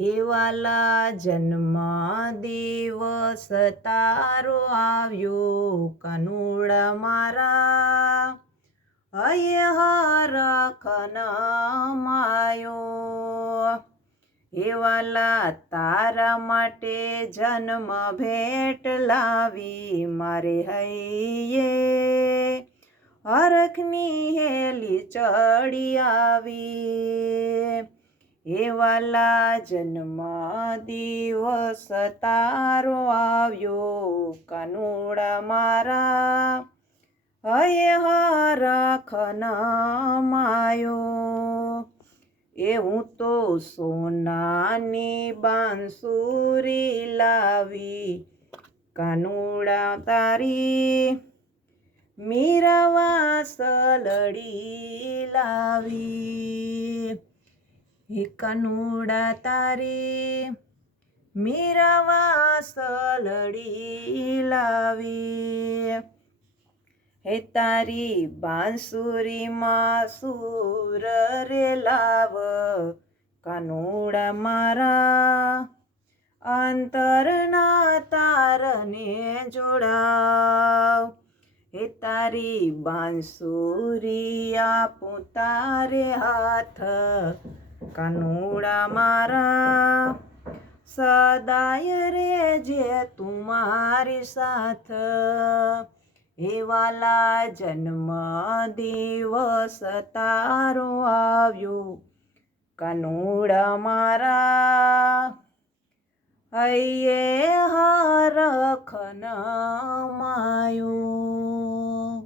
હે વાલા જન્મ દિવસ તારો આવ્યો કાનુડા મારા હરખન માયો હે વાલા તારા માટે જન્મ ભેટ લાવી મારે હૈયે હરખની હેલી ચડી આવી હે વાલા જન્મ દિવસ તારો આવ્યો કાનુડા મારા હરખન માયો એ હું તો સોનાની બાંસુરી લાવી કાનુડા તારી મીરાવા સલડી લાવી હે કાનુડા તારી મીરાવા સલડી લાવી હે તારી બાંસુરીમાં સૂર રે લાવ કાનુડા મારા અંતરના તારને જોડાવ હે તારી બાંસુરી આપું તારે હાથ કાનુડા મારા સદાય રે જે તું મારી સાથ હે વાલા જન્મ દિવસ તારો આવ્યો કાનુડા મારા હૈયે હરખન માયો।